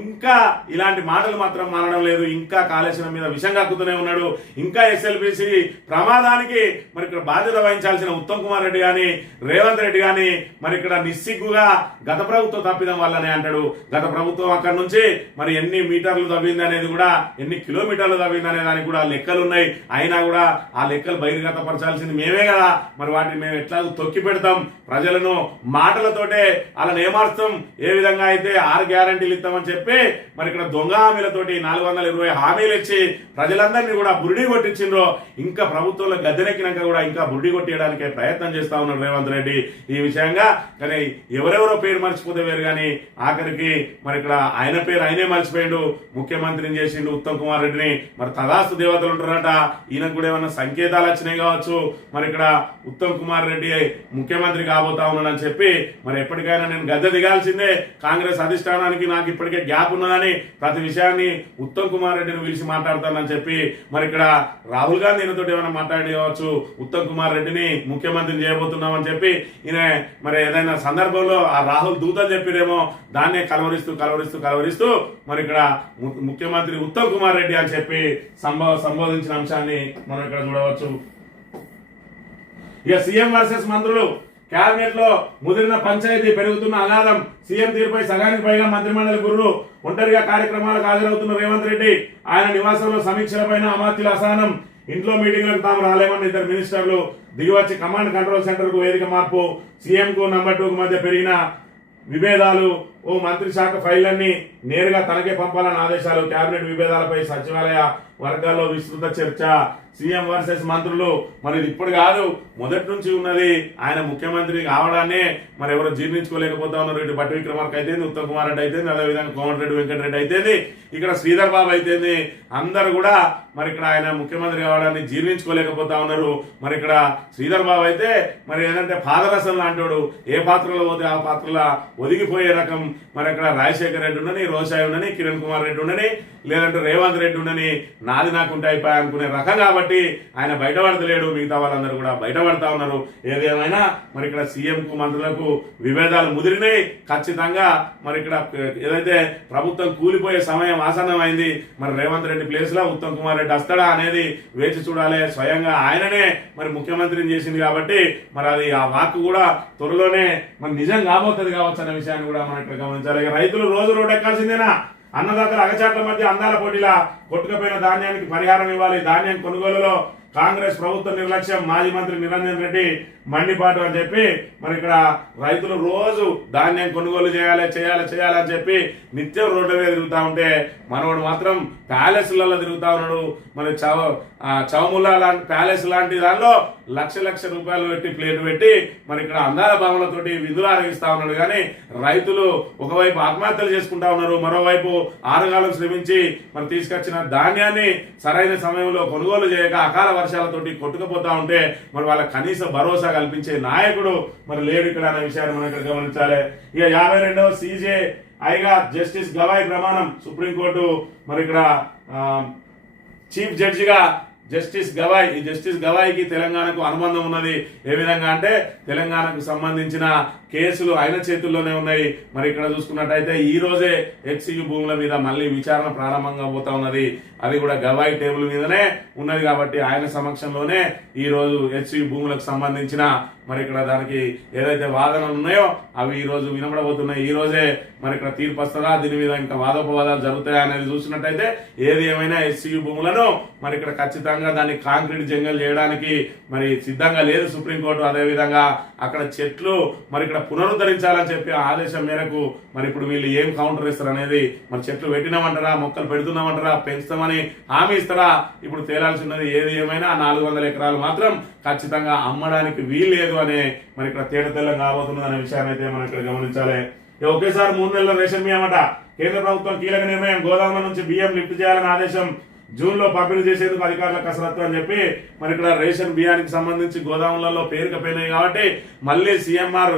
ఇంకా ఇలాంటి మాటలు మాత్రం మానడం లేదు. ఇంకా కాళేశ్వరం మీద విషం కక్కుతూనే ఉన్నాడు. ఇంకా ఎస్ఎల్బిసి ప్రమాదానికి మరి ఇక్కడ బాధ్యత వహించాల్సిన ఉత్తమ్ కుమార్ రెడ్డి గాని రేవంత్ రెడ్డి గాని మరి ఇక్కడ నిస్సిగ్గుగా గత ప్రభుత్వం తప్పిదం వల్లనే అంటాడు. గత ప్రభుత్వం అక్కడి నుంచి మరి ఎన్ని మీటర్లు తవ్వింది అనేది కూడా ఎన్ని కిలోమీటర్లు తవ్వింది అనే దానికి కూడా లెక్కలు ఉన్నాయి. అయినా కూడా ఆ లెక్కలు బహిర్గతపరచాల్సింది మేమే కదా. మరి వాటిని మేము ఎట్లా తొక్కి పెడతాం? ప్రజలను మాటలతోటే వాళ్ళని ఏమార్చం. ఏ విధంగా అయితే 6 గ్యారంటీలు ఇస్తామని చెప్పి మరి ఇక్కడ దొంగ హామీలతోటి 420 హామీలు ఇచ్చి ప్రజలందరినీ కూడా బురిడి కొట్టించిండ్రో ఇంకా ప్రభుత్వంలో గద్దెనెక్కినాక కూడా ఇంకా బురిడి కొట్టేయడానికే ప్రయత్నం చేస్తా ఉన్నాడు రేవంత్ రెడ్డి. ఈ విషయంగా కానీ ఎవరెవరో పేరు మర్చిపోతే వేరు కానీ ఆఖరికి మరి ఇక్కడ ఆయన పేరు ఆయనే మర్చిపోయిండు. ముఖ్యమంత్రిని చేసిండు ఉత్తమ్ కుమార్ రెడ్డిని. మరి తదాస్తు దేవతలు ఉంటారట. ఈయనకు కూడా ఏమన్నా సంకేతాలు వచ్చినాయి కావచ్చు. మరి ఇక్కడ ఉత్తమ్ కుమార్ రెడ్డి ముఖ్యమంత్రి కాబోతా ఉన్నాడని చెప్పి మరి ఎప్పటికైనా నేను గద్దె దిగాల్సిందే. కాంగ్రెస్ అధిష్టానం అధిష్టానానికి నాకు ఇప్పటికే గ్యాప్ ఉన్నదని ప్రతి విషయాన్ని ఉత్తమ్ కుమార్ రెడ్డిని పిలిచి మాట్లాడతానని చెప్పి మరి ఇక్కడ రాహుల్ గాంధీ ఈయనతో ఏమైనా మాట్లాడవచ్చు, ఉత్తమ్ కుమార్ రెడ్డిని ముఖ్యమంత్రిని చేయబోతున్నామని చెప్పి ఈయన మరి ఏదైనా సందర్భంలో ఆ రాహుల్ దూతలు చెప్పిరేమో దాన్నే కలవరిస్తూ మరి ఇక్కడ ముఖ్యమంత్రి ఉత్తమ్ కుమార్ రెడ్డి అని చెప్పి సంబోధించిన అంశాన్ని మనం ఇక్కడ చూడవచ్చు. ఇక సీఎం వర్సెస్ మంత్రులు, కేబినెట్ లో ముదిరిన పంచాయతీ, పెరుగుతున్న అగాధం, సీఎం తీరుపై సగానికి పైగా మంత్రిమండలి గురులు, ఒంటరిగా కార్యక్రమాలకు హాజరవుతున్న రేవంత్ రెడ్డి, ఆయన నివాసంలో సమీక్షలపైన అమాత్యుల అసహనం, ఇంట్లో మీటింగ్లకు తాము రాలేమన్న ఇద్దరు మినిస్టర్లు, దిగివచ్చి కమాండ్ కంట్రోల్ సెంటర్ కు వేదిక మార్పు, సీఎం కు నంబర్ 2 కు మధ్య పెరిగిన విభేదాలు, ఓ మంత్రి శాఖ ఫైళ్లన్నీ నేరుగా తనకే పంపాలని ఆదేశాలు, కేబినెట్ విభేదాలపై సచివాలయ వర్గాల్లో విస్తృత చర్చ. సీఎం వర్సెస్ మంత్రులు, మరి ఇది ఇప్పుడు కాదు, మొదటి నుంచి ఉన్నది. ఆయన ముఖ్యమంత్రి కావడాన్ని మరి ఎవరు జీర్ణించుకోలేకపోతా ఉన్నారు. ఇటు బట్టి విక్రమార్క అయితే, ఉత్తమ్ కుమార్ రెడ్డి అయితే, అదేవిధంగా కోమటిరెడ్డి వెంకటరెడ్డి అయితే, ఇక్కడ శ్రీధర్ బాబు అయితే, అందరు కూడా మరి ఇక్కడ ఆయన ముఖ్యమంత్రి కావడాన్ని జీర్ణించుకోలేకపోతా ఉన్నారు. మరి ఇక్కడ శ్రీధర్ బాబు అయితే మరి ఏంటంటే పాదరసం లాంటోడు, ఏ పాత్రలో పోతే ఆ పాత్రలో ఒదిగిపోయే రకం. మరి అక్కడ రాజశేఖర్ రెడ్డి ఉండని, రోషాయి ఉండని, కిరణ్ కుమార్ రెడ్డి ఉండని, లేదంటే రేవంత్ రెడ్డి ఉండని, నాది నాకుంటే అయిపోయా అనుకునే రకం కాబట్టి ఆయన బయటపడతలేడు. మిగతా వాళ్ళందరూ కూడా బయటపడతా ఉన్నారు. ఏదేమైనా మరి ఇక్కడ సీఎం కు మంత్రులకు విభేదాలు ముదిరినాయి. ఖచ్చితంగా మరి ఇక్కడ ఏదైతే ప్రభుత్వం కూలిపోయే సమయం ఆసన్నమైంది. మరి రేవంత్ రెడ్డి ప్లేస్ లో ఉత్తమ్ కుమార్ రెడ్డి వస్తాడా అనేది వేచి చూడాలి. స్వయంగా ఆయననే మరి ముఖ్యమంత్రిని చేసింది కాబట్టి మరి అది ఆ వాక్ కూడా త్వరలోనే మరి నిజం కాబోతుంది కావచ్చు అనే విషయాన్ని కూడా మనం ఇక్కడ గమనించాలి. రైతులు రోజు రోడ్డెక్కాల్సిందేనా? అన్నదాతల అగచాట్ల మధ్య అందాల పోటీలా కొట్టుకుపోయిన ధాన్యానికి పరిహారం ఇవ్వాలి. ధాన్యం కొనుగోలులో కాంగ్రెస్ ప్రభుత్వ నిర్లక్ష్యం, మాజీ మంత్రి నిరంజన్ రెడ్డి మండిపాటు అని చెప్పి మరి ఇక్కడ రైతులు రోజు ధాన్యం కొనుగోలు చేయాలని చెప్పి నిత్యం రోడ్ల మీద తిరుగుతా ఉంటే మనవాడు మాత్రం ప్యాలెస్లలో తిరుగుతా ఉన్నాడు. మరి చౌముల్లా లాంటి ప్యాలెస్ లాంటి దానిలో లక్ష రూపాయలు పెట్టి ప్లేట్ పెట్టి మరి ఇక్కడ అందాల భావనతోటి విధులు ఆరగిస్తా ఉన్నాడు. కానీ రైతులు ఒకవైపు ఆత్మహత్యలు చేసుకుంటా ఉన్నారు, మరోవైపు ఆరుగాలం శ్రమించి మరి తీసుకొచ్చిన ధాన్యాన్ని సరైన సమయంలో కొనుగోలు చేయక అకాల వర్షాలతోటి కొట్టుకుపోతా ఉంటే మరి వాళ్ళ కనీస భరోసా కల్పించే నాయకుడు మరి లేడు ఇక్కడ అనే విషయాన్ని మనం ఇక్కడ గమనించాలి. ఇక 52వ CJIగా జస్టిస్ గవాయ్ ప్రమాణం. సుప్రీంకోర్టు మరి ఇక్కడ చీఫ్ జడ్జిగా జస్టిస్ గవాయ్. ఈ జస్టిస్ గవాయ్కి తెలంగాణకు అనుబంధం ఉన్నది. ఏ విధంగా అంటే తెలంగాణకు సంబంధించిన కేసులు ఆయన చేతుల్లోనే ఉన్నాయి. మరి ఇక్కడ చూసుకున్నట్టయితే ఈ రోజే HCU భూముల మీద మళ్ళీ విచారణ ప్రారంభంగా పోతా ఉన్నది. అది కూడా గవాయ్ టేబుల్ మీదనే ఉన్నది కాబట్టి ఆయన సమక్షంలోనే ఈ రోజు HCU భూములకు సంబంధించిన మరి ఇక్కడ దానికి ఏదైతే వాదనలు ఉన్నాయో అవి ఈ రోజు వినబడబోతున్నాయి. ఈ రోజే మరి ఇక్కడ తీర్పు వస్తుందా, దీని మీద ఇంకా వాదోపవాదాలు జరుగుతాయా అనేది చూసినట్టయితే ఏది ఏమైనా HCU భూములను మరి ఇక్కడ ఖచ్చితంగా దాన్ని కాంక్రీట్ జంగల్ చేయడానికి మరి సిద్ధంగా లేదు సుప్రీంకోర్టు. అదేవిధంగా అక్కడ చెట్లు మరి ఇక్కడ పునరుద్ధరించాలని చెప్పి ఆదేశం మేరకు మరి ఇప్పుడు వీళ్ళు ఏం కౌంటర్ ఇస్తారు అనేది, మరి చెట్లు పెట్టినామంటారా, మొక్కలు పెడుతున్నామంటారా, పెంచుతామని హామీ ఇస్తారా, ఇప్పుడు తేలాల్సి ఉన్నది. ఏది ఏమైనా 400 ఎకరాలు మాత్రం ఖచ్చితంగా అమ్మడానికి వీల్లేదు అనే మరి ఇక్కడ తేటతెల్లం కాబోతున్నది అనే విషయాన్ని అయితే మనం ఇక్కడ గమనించాలి. ఒకేసారి 3 నెలల రేషన్ బియ్యం అట. కేంద్ర ప్రభుత్వం కీలక నిర్ణయం. గోదాముల నుంచి బియ్యం లిఫ్ట్ చేయాలని ఆదేశం. జూన్ లో పంపిణీ చేసేందుకు అధికారుల కసరత్తు అని చెప్పి మరి ఇక్కడ రేషన్ బియ్యానికి సంబంధించి గోదాములలో పేరుకపోయినాయి కాబట్టి మళ్ళీ CMR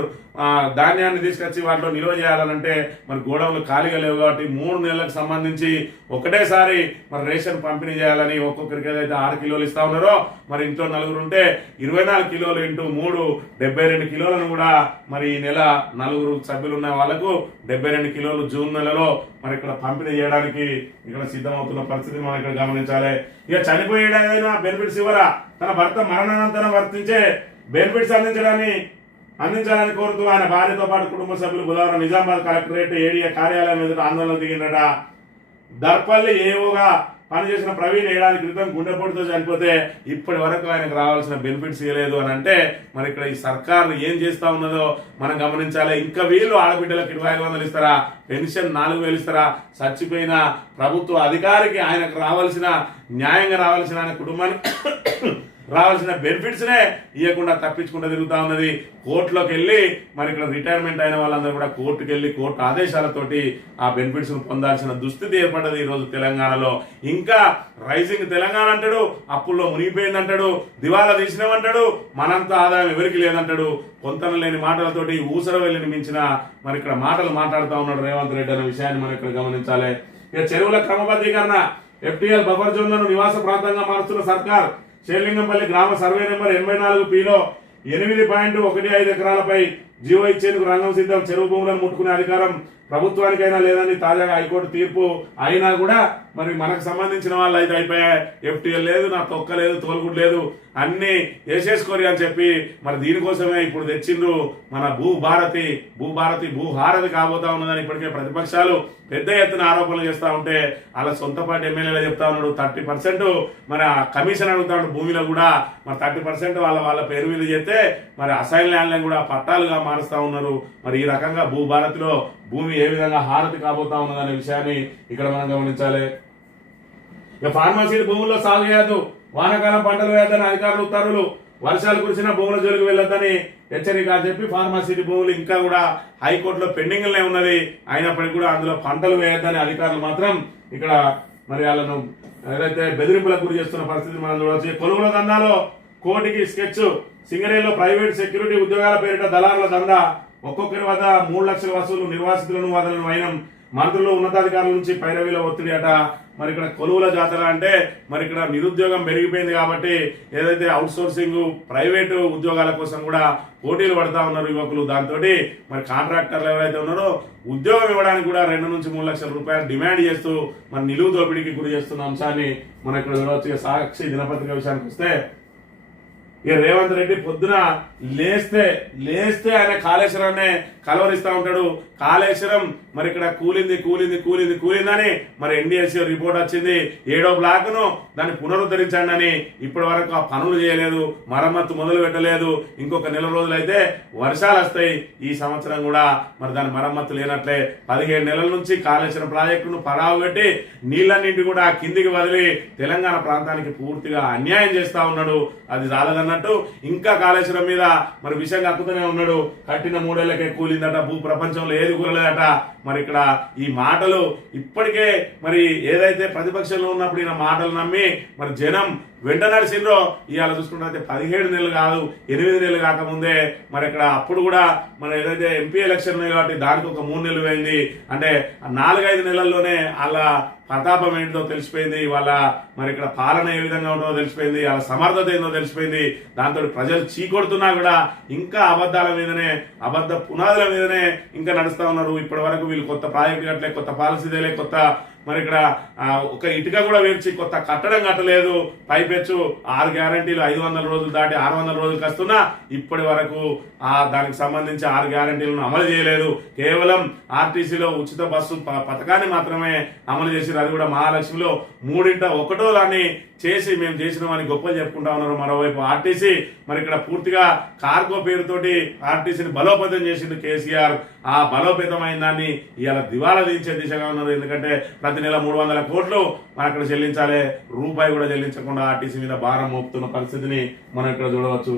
ధాన్యాన్ని తీసుకొచ్చి వాటిలో నిల్వ చేయాలనంటే మరి గోడౌన్లు ఖాళీగా లేవు కాబట్టి 3 నెలలకు సంబంధించి ఒకటేసారి మరి రేషన్ పంపిణీ చేయాలని ఒక్కొక్కరికి ఏదైతే 6 కిలోలు ఇస్తా ఉన్నారో మరి ఇంట్లో 4 ఉంటే 24 కిలోలు ఇంటూ 3 72 కిలోలను కూడా మరి ఈ నెల 4 సభ్యులు ఉన్న వాళ్ళకు 72 కిలోలు జూన్ నెలలో మరి ఇక్కడ పంపిణీ చేయడానికి ఇక్కడ సిద్ధమవుతున్న పరిస్థితిని మనం ఇక్కడ గమనించాలి. ఇక చనిపోయేదైనా బెనిఫిట్స్ ఇవ్వరా, తన భర్త మరణానంతరం వర్తించే బెనిఫిట్స్ అందించాలని కోరుతూ ఆయన భార్యతో పాటు కుటుంబ సభ్యులు బుధవారం నిజామాబాద్ కలెక్టరేట్ ఏడీఏ కార్యాలయం ఎదుట ఆందోళన దిగిందట. దర్పల్లి ఏవోగా పనిచేసిన ప్రవీణ్ ఏడాది క్రితం గుండెపోటుతో చనిపోతే ఇప్పటి వరకు ఆయనకు రావాల్సిన బెనిఫిట్స్ ఇవ్వలేదు అని అంటే మరి ఇక్కడ ఈ సర్కార్ ఏం చేస్తా ఉన్నదో మనం గమనించాలి. ఇంకా వీళ్ళు ఆడబిడ్డలకు 2500 ఇస్తారా, పెన్షన్ 4000 ఇస్తారా, చచ్చిపోయిన ప్రభుత్వ అధికారికి ఆయనకు రావాల్సిన న్యాయంగా రావాల్సిన ఆయన కుటుంబానికి రావాల్సిన బెనిఫిట్స్నే ఇవ్వకుండా తప్పించుకుంటూ తిరుగుతా ఉన్నది. కోర్టులోకి వెళ్ళి మరి ఇక్కడ రిటైర్మెంట్ అయిన వాళ్ళందరూ కూడా కోర్టుకు వెళ్ళి కోర్టు ఆదేశాలతోటి ఆ బెనిఫిట్స్ ను పొందాల్సిన దుస్థితి ఏర్పడ్డది ఈరోజు తెలంగాణలో. ఇంకా రైజింగ్ తెలంగాణ అంటాడు, అప్పుల్లో మునిగిపోయిందంటాడు, దివాలా తీసినామంటాడు, మనంత ఆదాయం ఎవరికి లేదంటాడు. పొంతన లేని మాటలతోటి ఊసర వెళ్ళి మించిన మరి ఇక్కడ మాటలు మాట్లాడుతూ ఉన్నాడు రేవంత్ రెడ్డి అనే విషయాన్ని మనం ఇక్కడ గమనించాలి. ఇక చెరువుల క్రమబద్ధీకరణ, FTL బఫర్ జోన్లను నివాస ప్రాంతంగా మారుస్తున్న సర్కార్. షేర్లింగంపల్లి గ్రామ సర్వే నెంబర్ 84Pలో 8.15 ఎకరాలపై జీవో ఇచ్చేందుకు రంగం సిద్ధం. చెరువు భూములను ముట్టుకునే అధికారం ప్రభుత్వానికైనా లేదని తాజాగా హైకోర్టు తీర్పు అయినా కూడా మరి మనకు సంబంధించిన వాళ్ళు అయితే అయిపోయాయి. FTL లేదు, నా తొక్క లేదు, తోలుగుడు లేదు, అన్ని వేసేసుకోరి అని చెప్పి మరి దీనికోసమే ఇప్పుడు తెచ్చిండ్రు మన భూభారతి భూహారతి కాబోతా ఉన్నదని ఇప్పటికే ప్రతిపక్షాలు పెద్ద ఎత్తున ఆరోపణలు చేస్తూ ఉంటే వాళ్ళ సొంత పార్టీ ఎమ్మెల్యేలు చెప్తా ఉన్నాడు 30% మరి ఆ కమిషన్ అడుగుతాడు భూమిలో కూడా మరి 30% వాళ్ళ పేరు మీద చేస్తే మరి అసైన్ ల్యాండ్లను కూడా పట్టాలుగా మారుస్తా ఉన్నారు. మరి ఈ రకంగా భూభారతిలో భూమి ఏ విధంగా హారతి కాబోతా ఉన్నదనే విషయాన్ని ఇక్కడ మనం గమనించాలి. ఇక ఫార్మసీ భూముల్లో సాగు చేయొద్దు, వానాకాలం పంటలు వేయొద్దని అధికారులు ఉత్తర్వులు. వర్షాలు కురిసినా భూముల జోలికి వెళ్ళొద్దని హెచ్చరిక అని చెప్పి ఫార్మసీ భూములు ఇంకా కూడా హైకోర్టులో పెండింగ్లే ఉన్నది. అయినప్పటికీ కూడా అందులో పంటలు వేయొద్దని అధికారులు మాత్రం ఇక్కడ మరి వాళ్ళను ఏదైతే బెదిరింపులకు గురి చేస్తున్న పరిస్థితి మనం చూడవచ్చు. కొలువుల దందాలో కోటికి స్కెచ్. సింగరేణిలో ప్రైవేట్ సెక్యూరిటీ ఉద్యోగాల పేరిట దళారుల దందా. ఒక్కొక్కరి వద్ద 3 లక్షల వసూలు, నిర్వాసితులను వదలని వైనం. మంత్రులు ఉన్నతాధికారుల నుంచి పైరవీల ఒత్తిడి అట. మరి ఇక్కడ కొలువుల జాతర అంటే మరి ఇక్కడ నిరుద్యోగం పెరిగిపోయింది కాబట్టి ఏదైతే అవుట్ సోర్సింగ్ ప్రైవేటు ఉద్యోగాల కోసం కూడా పోటీలు పడతా ఉన్నారు యువకులు. దాంతో మరి కాంట్రాక్టర్లు ఎవరైతే ఉన్నారో ఉద్యోగం ఇవ్వడానికి కూడా 2 నుంచి 3 లక్షల రూపాయలు డిమాండ్ చేస్తూ మరి నిలువు దోపిడీకి గురి చేస్తున్న అంశాన్ని మనం ఇక్కడ చూడవచ్చు. సాక్షి దినపత్రిక విషయానికి వస్తే ఇక రేవంత్ రెడ్డి పొద్దున లేస్తే ఆయన కాళేశ్వరాన్ని కలవరిస్తా ఉంటాడు. కాళేశ్వరం మరి ఇక్కడ కూలిందని మరి NDSC రిపోర్ట్ వచ్చింది. 7వ బ్లాక్ ను దాన్ని పునరుద్ధరించండి అని ఇప్పటి వరకు ఆ పనులు చేయలేదు, మరమ్మత్తు మొదలు పెట్టలేదు. ఇంకొక నెల రోజులైతే వర్షాలు వస్తాయి. ఈ సంవత్సరం కూడా మరి దాని మరమ్మత్తు లేనట్లే 17 నెలల నుంచి కాళేశ్వరం ప్రాజెక్టును పడావు పెట్టి నీళ్ళన్నింటి కూడా కిందికి వదిలి తెలంగాణ ప్రాంతానికి పూర్తిగా అన్యాయం చేస్తా ఉన్నాడు. అది చాలదన్నట్టు ఇంకా కాళేశ్వరం మీద మరి విషయం కక్కుతూనే ఉన్నాడు. కట్టిన 3 ఏళ్లకే కూలిందట, భూ ప్రపంచంలో ఏది కూలలేదట. మరి ఇక్కడ ఈ మాటలు ఇప్పటికే మరి ఏదైతే ప్రతిపక్షంలో ఉన్నప్పుడు ఈయన మాటలు నమ్మి మరి జనం వెంట నడిచిండ్రో ఇవాళ చూసుకుంటే 17 నెలలు కాదు 8 నెలలు కాకముందే మరి ఇక్కడ అప్పుడు కూడా మరి ఏదైతే MP ఎలక్షన్ కాబట్టి దానికి ఒక 3 నెలలు అయింది. అంటే 4-5 నెలల్లోనే వాళ్ళ ప్రతాపం ఏంటో తెలిసిపోయింది, వాళ్ళ మరి ఇక్కడ పాలన ఏ విధంగా ఉంటుందో తెలిసిపోయింది, వాళ్ళ సమర్థత ఏందో తెలిసిపోయింది. దాంతో ప్రజలు చీకొడుతున్నా కూడా ఇంకా అబద్ధాల మీదనే, అబద్ధ పునాదుల మీదనే ఇంకా నడుస్తా ఉన్నారు. ఇప్పటి వరకు వీళ్ళు కొత్త ప్రాజెక్టు కట్టలే, కొత్త పాలసీ తేలే, కొత్త మరి ఇక్కడ ఒక ఇటుక కూడా వేర్చి కొత్త కట్టడం కట్టలేదు. పైపెచ్చు 6 గ్యారంటీలు 500 రోజులు దాటి 600 రోజులకు వస్తున్నా ఇప్పటి వరకు దానికి సంబంధించి 6 గ్యారంటీలను అమలు చేయలేదు. కేవలం RTCలో ఉచిత బస్సు పథకాన్ని మాత్రమే అమలు చేశారు. అది కూడా మహాలక్ష్మిలో 3/1 చేసి మేము చేసినామని గొప్పలు చెప్పుకుంటా ఉన్నారు. మరోవైపు RTC మరి ఇక్కడ పూర్తిగా కార్గో పేరుతోటి RTCని బలోపేతం చేసిండు కేసీఆర్. ఆ బలోపేతమైన దాన్ని ఇవాళ దివాలా దించే దిశగా ఉన్నారు. ఎందుకంటే ప్రతి నెల 300 కోట్లు మనం ఇక్కడ చెల్లించాలి, రూపాయి కూడా చెల్లించకుండా RTC మీద భారం మోపుతున్న పరిస్థితిని మనం ఇక్కడ చూడవచ్చు.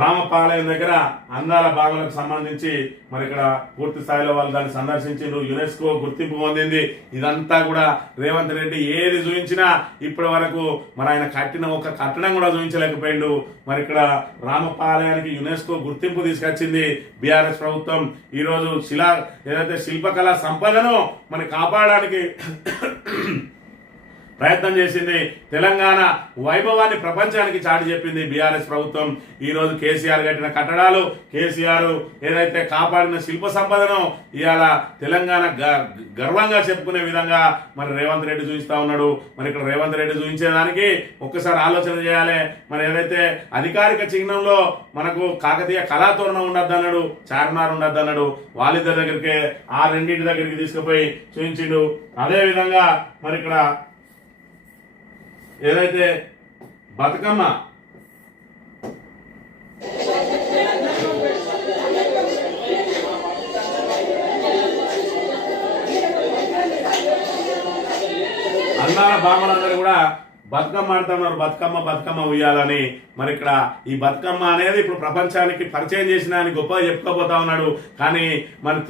రామపాలయం దగ్గర అందాల బాగులకు సంబంధించి మరి ఇక్కడ పూర్తి స్థాయిలో వాళ్ళు దాన్ని సందర్శించారు. యునెస్కో గుర్తింపు పొందింది. ఇదంతా కూడా రేవంత్ రెడ్డి ఏది చూపించినా ఇప్పటి వరకు మరి ఆయన కట్టిన ఒక కట్టడం కూడా చూపించలేకపోయిండు. మరి ఇక్కడ రామపాలయానికి యునెస్కో గుర్తింపు తీసుకొచ్చింది BRS ప్రభుత్వం. ఈ రోజు ఏదైతే శిల్పకళా సంపదను మరి కాపాడడానికి ప్రయత్నం చేసింది. తెలంగాణ వైభవాన్ని ప్రపంచానికి చాటి చెప్పింది BRS ప్రభుత్వం. ఈ రోజు కేసీఆర్ కట్టిన కట్టడాలు, కేసీఆర్ ఏదైతే కాపాడిన శిల్ప సంపదను ఇవాళ తెలంగాణ గర్వంగా చెప్పుకునే విధంగా మరి రేవంత్ రెడ్డి చూపిస్తా ఉన్నాడు. మరి ఇక్కడ రేవంత్ రెడ్డి చూపించేదానికి ఒక్కసారి ఆలోచన చేయాలి. మరి ఏదైతే అధికారిక చిహ్నంలో మనకు కాకతీయ కళాతోరణం ఉండద్దన్నాడు, చార్మినార్ ఉండద్దన్నాడు, వాళ్ళిద్దరి దగ్గరికి ఆ రెండింటి దగ్గరికి తీసుకుపోయి చూపించిండు. అదే విధంగా మరి ఇక్కడ ఏదైతే బతుకమ్మ తండాల బామ్మలందరూ కూడా బతుకమ్మ ఆడుతున్నారు, బతుకమ్మ బతుకమ్మ ఉయ్యాలని. మరి ఇక్కడ ఈ బతుకమ్మ అనేది ఇప్పుడు ప్రపంచానికి పరిచయం చేసిన అని గొప్పగా చెప్పుకోబోతా ఉన్నాడు. కానీ మరి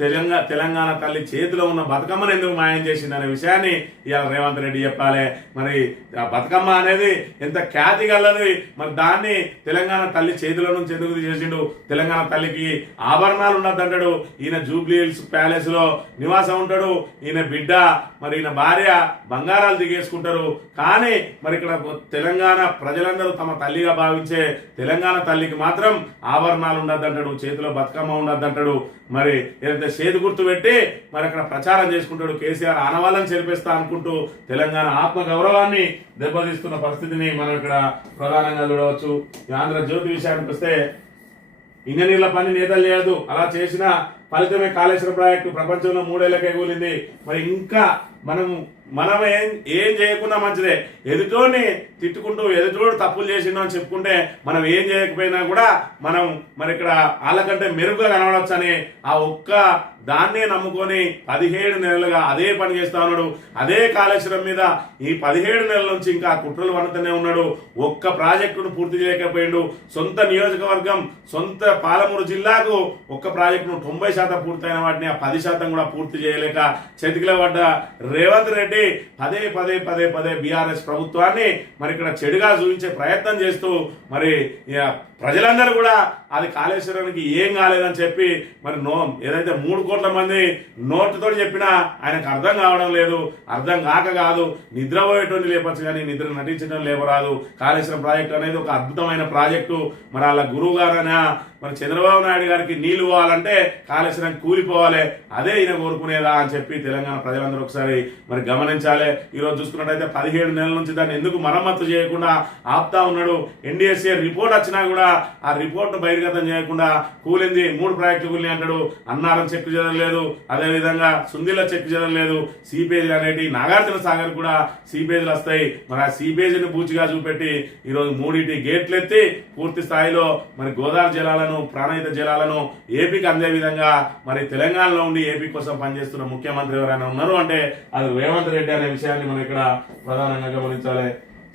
తెలంగాణ తల్లి చేతిలో ఉన్న బతుకమ్మను ఎందుకు మాయం చేసింది అనే విషయాన్ని ఇవాళ రేవంత్ రెడ్డి చెప్పాలి. మరి ఆ బతుకమ్మ అనేది ఎంత ఖ్యాతి గలది, మరి దాన్ని తెలంగాణ తల్లి చేతిలో నుంచి ఎందుకు తీసేసిండు? తెలంగాణ తల్లికి ఆభరణాలు ఉండద్దంటాడు. ఈయన జూబ్లీ హిల్స్ ప్యాలెస్ లో నివాసం ఉంటాడు, ఈయన బిడ్డ మరి ఈయన భార్య బంగారాలు దిగేసుకుంటారు. కానీ మరి ఇక్కడ తెలంగాణ ప్రజలందరూ తమ తల్లిగా భావించే తెలంగాణ తల్లికి మాత్రం ఆభరణాలు ఉండద్దంటాడు, చేతిలో బతుకమ్మ ఉండద్దంటాడు. మరి ఏదైతే చేతి గుర్తు పెట్టి మరి అక్కడ ప్రచారం చేసుకుంటాడు. కేసీఆర్ ఆనవాళ్ళని చెరిపేస్తా అనుకుంటూ తెలంగాణ ఆత్మ గౌరవాన్ని దెబ్బతీస్తున్న పరిస్థితిని మనం ఇక్కడ ప్రధానంగా చూడవచ్చు. ఆంధ్రజ్యోతి విషయానికి వస్తే ఇంజనీర్ల పని నేతలు చేయదు, అలా చేసిన ఫలితమే కాళేశ్వరం ప్రాజెక్టు ప్రపంచంలో 3 ఏళ్లకే కూలింది. మరి ఇంకా మనం ఏం చేయకుండా మంచిదే. ఎదుటోని తిట్టుకుంటూ ఎదుటోడు తప్పులు చేసిండు అని చెప్పుకుంటే మనం ఏం చేయకపోయినా కూడా మనం మరి ఇక్కడ వాళ్ళకంటే మెరుగ్గా కనబడొచ్చని ఆ ఒక్క దాన్నే నమ్ముకొని 17 నెలలుగా అదే పని చేస్తా ఉన్నాడు. అదే కాళేశ్వరం మీద ఈ 17 నెలల నుంచి ఇంకా కుట్రలు పడుతూనే ఉన్నాడు. ఒక్క ప్రాజెక్టును పూర్తి చేయకపోయిండు. సొంత నియోజకవర్గం, సొంత పాలమూరు జిల్లాకు ఒక్క ప్రాజెక్టును 90% పూర్తయిన వాటిని ఆ 10% కూడా పూర్తి చేయలేక చేతికిలో పడ్డ రేవంత్ రెడ్డి పదే బీఆర్ఎస్ ప్రభుత్వాన్ని మరి ఇక్కడ చెడుగా చూపించే ప్రయత్నం చేస్తూ మరి ప్రజలందరూ కూడా అది కాళేశ్వరానికి ఏం కాలేదని చెప్పి మరి ఏదైతే 3 కోట్ల మంది నోటుతో చెప్పినా ఆయనకు అర్థం కావడం లేదు. అర్థం కాదు, నిద్రపోయేటువంటి లేపచ్చు కానీ నిద్ర నటించడం లేవరాదు. కాళేశ్వరం ప్రాజెక్టు అనేది ఒక అద్భుతమైన ప్రాజెక్టు. మరి వాళ్ళ గురువు గారైనా మరి చంద్రబాబు నాయుడు గారికి నీళ్లు పోవాలంటే కాళేశ్వరం కూలిపోవాలి, అదే ఈయన కోరుకునేదా అని చెప్పి తెలంగాణ ప్రజలందరూ ఒకసారి మరి గమనించాలి. ఈరోజు చూసుకున్నట్టయితే 17 నెలల నుంచి దాన్ని ఎందుకు మరమ్మతు చేయకుండా ఆపుతా ఉన్నాడు. ఎన్డీఎస్ఏ రిపోర్ట్ వచ్చినా కూడా ఆ రిపోర్ట్ బహిర్గతం చేయకుండా కూలింది. 3 ప్రాజెక్టులు కూలిని అంటాడు. అన్నారం చెక్కు చదవలేదు, అదేవిధంగా సుందిల చెక్కు చదవలేదు. సీపేజీలు అనేటి నాగార్జున సాగర్ కూడా సీపేజీలు వస్తాయి. మరి ఆ సీపేజీని బూచిగా చూపెట్టి ఈరోజు 3 గేట్లు ఎత్తి పూర్తి స్థాయిలో మరి గోదావరి జలాలను, ప్రాణహిత జలాలను ఏపీకి అందే విధంగా మరి తెలంగాణలో ఉండి ఏపీ కోసం పనిచేస్తున్న ముఖ్యమంత్రి ఎవరైనా ఉన్నారు అంటే అది రేవంత్ రెడ్డి అనే విషయాన్ని మనం ఇక్కడ ప్రధానంగా గమనించాలి.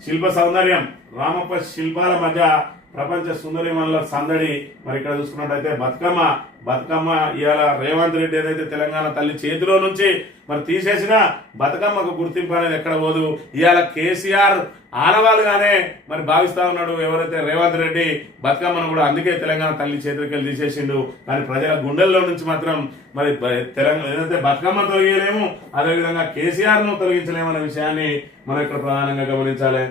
శిల్ప సౌందర్యం, రామప్ప శిల్పాల మధ్య ప్రపంచ సుందరిమణుల సందడి. మరి ఇక్కడ చూసుకున్నట్టయితే బతుకమ్మ ఇవాళ రేవంత్ రెడ్డి ఏదైతే తెలంగాణ తల్లి చేతిలో నుంచి మరి తీసేసిన బతుకమ్మకు గుర్తింపు అనేది ఎక్కడ పోదు. ఇవాళ కేసీఆర్ ఆనవాళ్ళుగానే మరి భావిస్తా ఉన్నాడు ఎవరైతే రేవంత్ రెడ్డి. బతుకమ్మను కూడా అందుకే తెలంగాణ తల్లి చేతికి తీసేసిండు. కానీ ప్రజల గుండెల్లో నుంచి మాత్రం మరి తెలంగాణ ఏదైతే బతుకమ్మ తొలగించలేము, అదేవిధంగా కేసీఆర్ ను తొలగించలేము అనే విషయాన్ని మనం ఇక్కడ ప్రధానంగా గమనించాలి.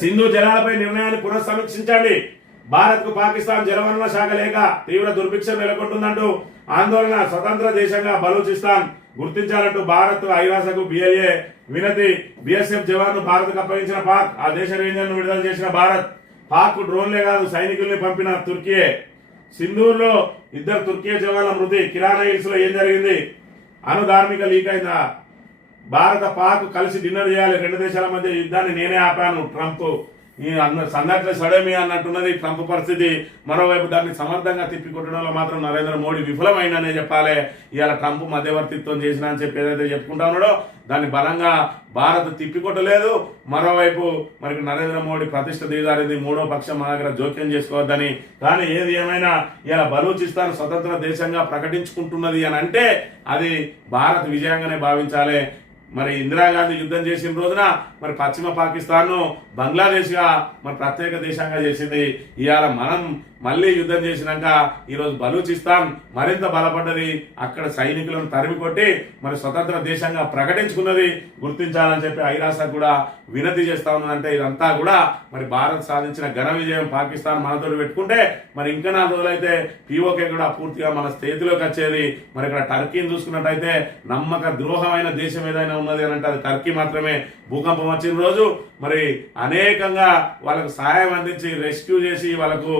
సింధు జలాలపై నిర్ణయాన్ని పునఃసమీక్షించండి. భారత్ కు పాకిస్తాన్ జలవనరుల శాఖ లేక తీవ్ర దుర్భిక్షం నెలకొంటుందంటూ ఆందోళన. స్వతంత్ర దేశంగా బలూచిస్తాన్ గుర్తించాలంటూ భారత్ ఐరాసకు బిఎల్ఏ వినతి. బిఎస్ఎఫ్ జవాన్ ను భారత్ కు అప్పగించిన పాక్, ఆ దేశ రేంజర్ ను విడుదల చేసిన భారత్. పాక్ డ్రోన్లే కాదు సైనికుల్ని పంపిన తుర్కీయే. సింధూర్లో 2 తుర్కీ జవాన్ల మృతి. కిరాణా హిల్స్ లో ఏం జరిగింది? ధార్మిక లీక్ అయిందా? భారత పాక్ కలిసి డిన్నర్ చేయాలి, 2 దేశాల మధ్య యుద్ధాన్ని నేనే ఆపాను ట్రంప్. ఈ సందట్లో సడమి అన్నట్టున్నది ట్రంప్ పరిస్థితి. మరోవైపు దాన్ని సమర్థంగా తిప్పికొట్టడంలో మాత్రం నరేంద్ర మోడీ విఫలమైందనే చెప్పాలి. ఇవాళ ట్రంప్ మధ్యవర్తిత్వం చేసిన అని చెప్పి ఏదైతే చెప్పుకుంటా ఉన్నాడో దాన్ని బలంగా భారత్ తిప్పికొట్టలేదు. మరోవైపు మరి నరేంద్ర మోడీ ప్రతిష్ట దిగజారింది. 3వ పక్షం మా దగ్గర జోక్యం చేసుకోవద్దని. కానీ ఏది ఏమైనా ఇలా బలూచిస్తాన్ స్వతంత్ర దేశంగా ప్రకటించుకుంటున్నది అని అంటే అది భారత్ విజయంగానే భావించాలి. మరి ఇందిరాగాంధీ యుద్ధం చేసిన రోజున మరి పశ్చిమ పాకిస్తాన్ ను బంగ్లాదేశ్ గా మరి ప్రత్యేక దేశంగా చేసింది. ఇవాళ మనం మళ్ళీ యుద్ధం చేసినాక ఈరోజు బలూచిస్తాన్ మరింత బలపడ్డది. అక్కడ సైనికులను తరిమి కొట్టి మరి స్వతంత్ర దేశంగా ప్రకటించుకున్నది. గుర్తించాలని చెప్పి ఐరాస కూడా వినతి చేస్తా ఉన్నదంటే ఇదంతా కూడా మరి భారత్ సాధించిన ఘన విజయం. పాకిస్తాన్ మనతో పెట్టుకుంటే మరి ఇంకా 4 రోజులైతే పీఓకే కూడా పూర్తిగా మన చేతిలోకి వచ్చేది. మరి ఇక్కడ టర్కీని చూసుకున్నట్టయితే నమ్మక ద్రోహమైన దేశం ఏదైనా ఉన్నది అని అంటే అది టర్కీ మాత్రమే. భూకంపం వచ్చిన రోజు మరి అనేకంగా వాళ్ళకు సహాయం అందించి రెస్క్యూ చేసి వాళ్ళకు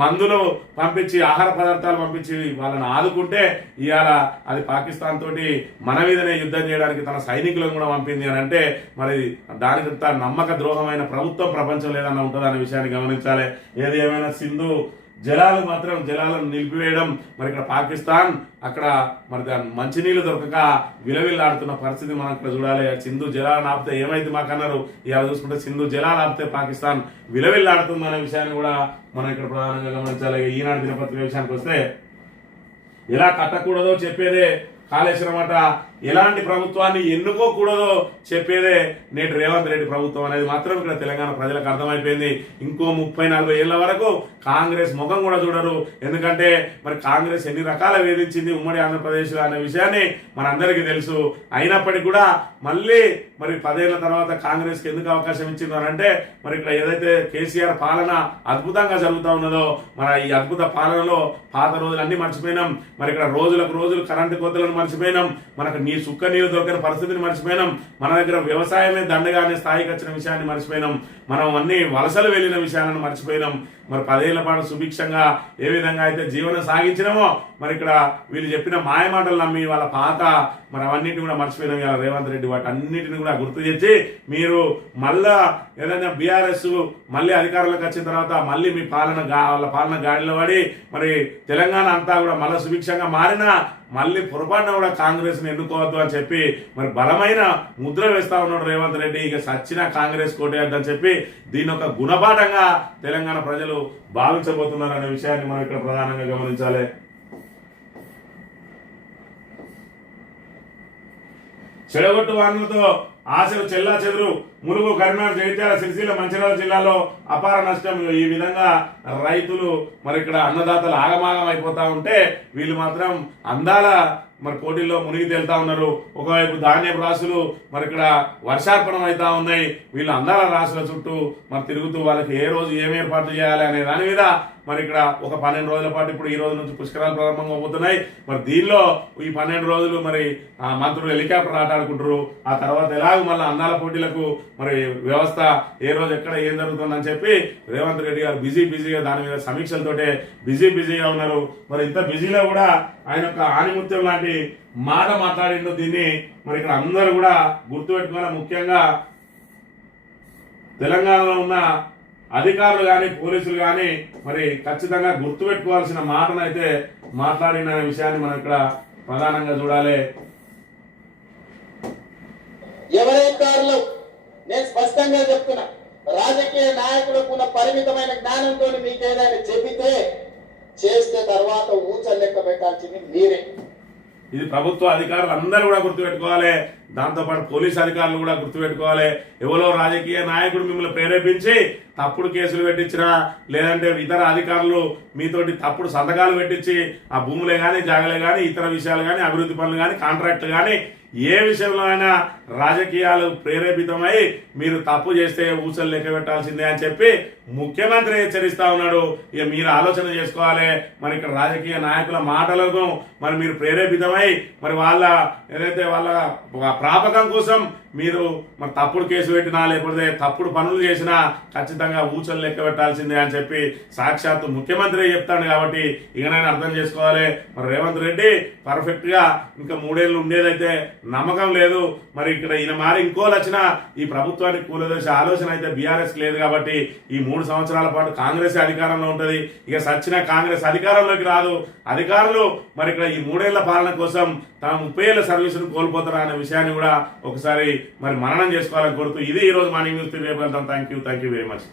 మందులు పంపించి ఆహార పదార్థాలు పంపించి వాళ్ళని ఆదుకుంటే ఇవాళ అది పాకిస్తాన్ తోటి మన మీదనే యుద్ధం చేయడానికి తన సైనికులను కూడా పంపింది అని అంటే మరి దానికి నమ్మక ద్రోహమైన ప్రభుత్వం ప్రపంచం లేదన్నా ఉంటుంది అనే విషయాన్ని గమనించాలి. ఏది ఏమైనా సింధు జలాలను నిలిపివేయడం, మరి ఇక్కడ పాకిస్తాన్ అక్కడ మరి దాని మంచినీళ్ళు దొరకక విలవిల్లాడుతున్న పరిస్థితి మనం ఇక్కడ చూడాలి. సింధు జలాలను ఆపితే ఏమైంది మాకన్నారు, ఇవాళ చూసుకుంటే సింధు జలాలు ఆపితే పాకిస్తాన్ విలవిల్లాడుతుంది అనే విషయాన్ని కూడా మనం ఇక్కడ ప్రధానంగా గమనించాలి. ఈనాడు దినపత్రిక విషయానికి వస్తే ఎలా కట్టకూడదో చెప్పేదే కాళేశ్వరం అట, ఎలాంటి ప్రభుత్వాన్ని ఎన్నుకోకూడదో చెప్పేదే నేటి రేవంత్ రెడ్డి ప్రభుత్వం అనేది మాత్రం ఇక్కడ తెలంగాణ ప్రజలకు అర్థమైపోయింది. ఇంకో 30-40 ఏళ్ల వరకు కాంగ్రెస్ ముఖం కూడా చూడరు. ఎందుకంటే మరి కాంగ్రెస్ ఎన్ని రకాల వేధించింది ఉమ్మడి ఆంధ్రప్రదేశ్ అనే విషయాన్ని మనందరికీ తెలుసు. అయినప్పటికీ కూడా మళ్ళీ మరి 10 ఏళ్ల తర్వాత కాంగ్రెస్ కి ఎందుకు అవకాశం ఇచ్చింది అంటే మరి ఇక్కడ ఏదైతే కేసీఆర్ పాలన అద్భుతంగా జరుగుతూ ఉన్నదో, మన ఈ అద్భుత పాలనలో పాత రోజులన్నీ మర్చిపోయినాం. మరి ఇక్కడ రోజులకు రోజులు కరెంటు కోతలను మర్చిపోయినాం, మనకు సుక్క నీళ్ళు దొరికిన పరిస్థితిని మర్చిపోయినాం, మన దగ్గర వ్యవసాయమే దండగా అనే స్థాయికి వచ్చిన విషయాన్ని మర్చిపోయినాం, మనం అన్ని వలసలు వెళ్లిన విషయాలను మర్చిపోయినాం. మరి 10 ఏళ్ల పాటు సుభిక్షంగా ఏ విధంగా అయితే జీవనం సాగించినామో మరి ఇక్కడ వీళ్ళు చెప్పిన మాయమాటలు నమ్మి వాళ్ళ పాత మరి అవన్నిటిని కూడా మర్చిపోయినాం. ఇలా రేవంత్ రెడ్డి వాటి అన్నిటిని కూడా గుర్తు చేసి మీరు మళ్ళా ఏదైనా బీఆర్ఎస్ మళ్ళీ అధికారంలోకి వచ్చిన తర్వాత మళ్ళీ మీ వాళ్ళ పాలన గాడిలో పడి మరి తెలంగాణ అంతా కూడా మళ్ళీ సుభిక్షంగా మారినా మళ్ళీ పొరపాటున కూడా కాంగ్రెస్ ని ఎన్నుకోవద్దు అని చెప్పి మరి బలమైన ముద్ర వేస్తా ఉన్నాడు రేవంత్ రెడ్డి. ఇక సచ్చిన కాంగ్రెస్ కోటేద్దని చెప్పి దీని ఒక గుణపాఠంగా తెలంగాణ ప్రజలు భావించబోతున్నారు అనే విషయాన్ని మనం ఇక్కడ ప్రధానంగా గమనించాలి. చెడగొట్టు వాహనాలతో ఆశలు చెల్లా చెదురు, ములుగు, కరీంనగర్, జగిత్యాల, సిరిసిల్ల, మంచిర్యాల జిల్లాలో అపార నష్టం. ఈ విధంగా రైతులు మరి ఇక్కడ అన్నదాతలు ఆగమాగం అయిపోతా ఉంటే వీళ్ళు మాత్రం అందాల మరి పోటీల్లో మునిగి తేలుతా ఉన్నారు. ఒకవైపు ధాన్యపు రాసులు మరి ఇక్కడ వర్షార్పణం అవుతా ఉన్నాయి. వీళ్ళు అందాల రాసుల చుట్టూ మరి తిరుగుతూ వాళ్ళకి ఏ రోజు ఏం ఏర్పాట్లు చేయాలి అనే దాని మీద మరి ఇక్కడ ఒక 12 రోజుల పాటు ఇప్పుడు ఈ రోజు నుంచి పుష్కరాలు ప్రారంభం అవుతున్నాయి. మరి దీనిలో ఈ 12 రోజులు మరి మంత్రులు హెలికాప్టర్ ఆటాడుకుంటారు. ఆ తర్వాత ఎలాగో మళ్ళీ అందాల పోటీలకు మరి వ్యవస్థ ఏ రోజు ఎక్కడ ఏం జరుగుతుందని చెప్పి రేవంత్ రెడ్డి గారు బిజీగా దాని మీద సమీక్షలతోటే బిజీగా ఉన్నారు. మరి ఇంత బిజీలో కూడా ఆయన యొక్క ఆణిముత్యం లాంటి మాట మాట్లాడిండు. దీన్ని మరి ఇక్కడ అందరూ కూడా గుర్తుపెట్టుకోవాలి. ముఖ్యంగా తెలంగాణలో ఉన్న అధికారులు కానీ పోలీసులు కానీ మరి ఖచ్చితంగా గుర్తుపెట్టుకోవాల్సిన మాటనైతే మాట్లాడిన విషయాన్ని మనం ఇక్కడ ప్రధానంగా చూడాలి. ఎవరైతారులు నేను స్పష్టంగా చెప్తున్నా, రాజకీయ నాయకులకు ఉన్న పరిమితమైన జ్ఞానంతో మీకు ఏదైనా చెబితే చేస్తే తర్వాత ఊచలు లెక్క పెట్టాల్సింది మీరే. ఇది ప్రభుత్వ అధికారులు అందరూ కూడా గుర్తుపెట్టుకోవాలి. దాంతోపాటు పోలీస్ అధికారులు కూడా గుర్తుపెట్టుకోవాలి. ఎవరో రాజకీయ నాయకుడు మిమ్మల్ని ప్రేరేపించి తప్పుడు కేసులు పెట్టించినా లేదంటే ఇతర అధికారులు మీతోటి తప్పుడు సంతకాలు పెట్టించి ఆ భూములే కానీ జాగలే కానీ ఇతర విషయాలు కానీ అభివృద్ధి పనులు కానీ కాంట్రాక్టులు కానీ ఏ విషయంలో అయినా రాజకీయాలు ప్రేరేపితమై మీరు తప్పు చేస్తే ఊసలు లెక్క పెట్టాల్సిందే అని చెప్పి ముఖ్యమంత్రి హెచ్చరిస్తా ఉన్నాడు. ఇక మీరు ఆలోచన చేసుకోవాలి. మరి ఇక్కడ రాజకీయ నాయకుల మాటలకు మరి మీరు ప్రేరేపితమై మరి వాళ్ళ ఏదైతే వాళ్ళ ప్రాపకం కోసం మీరు మరి తప్పుడు కేసు పెట్టినా లేకపోతే తప్పుడు పనులు చేసినా ఖచ్చితంగా ఊచలు లెక్క పెట్టాల్సిందే అని చెప్పి సాక్షాత్తు ముఖ్యమంత్రి చెప్తాడు. కాబట్టి ఇకనైనా అర్థం చేసుకోవాలి. మరి రేవంత్ రెడ్డి పర్ఫెక్ట్ గా ఇంకా 3 ఏళ్ళు ఉండేదైతే నమ్మకం లేదు. మరి ఇక్కడ ఈయన మారి ఇంకోలు వచ్చినా ఈ ప్రభుత్వానికి కూలదోసే ఆలోచన అయితే బీఆర్ఎస్ లేదు. కాబట్టి ఈ 3 సంవత్సరాల పాటు కాంగ్రెస్ అధికారంలో ఉంటది. ఇక సచ్చిన కాంగ్రెస్ అధికారంలోకి రాదు. అధికారులు మరి ఇక్కడ ఈ 3 ఏళ్ల పాలన కోసం తమ 30 ఏళ్ల సర్వీసును కోల్పోతారా అనే విషయాన్ని కూడా ఒకసారి మరి మననం చేసుకోవాలని కోరుతూ ఇది ఈ రోజు మార్నింగ్ న్యూస్. రేపు వెళ్తాం. Thank you very much.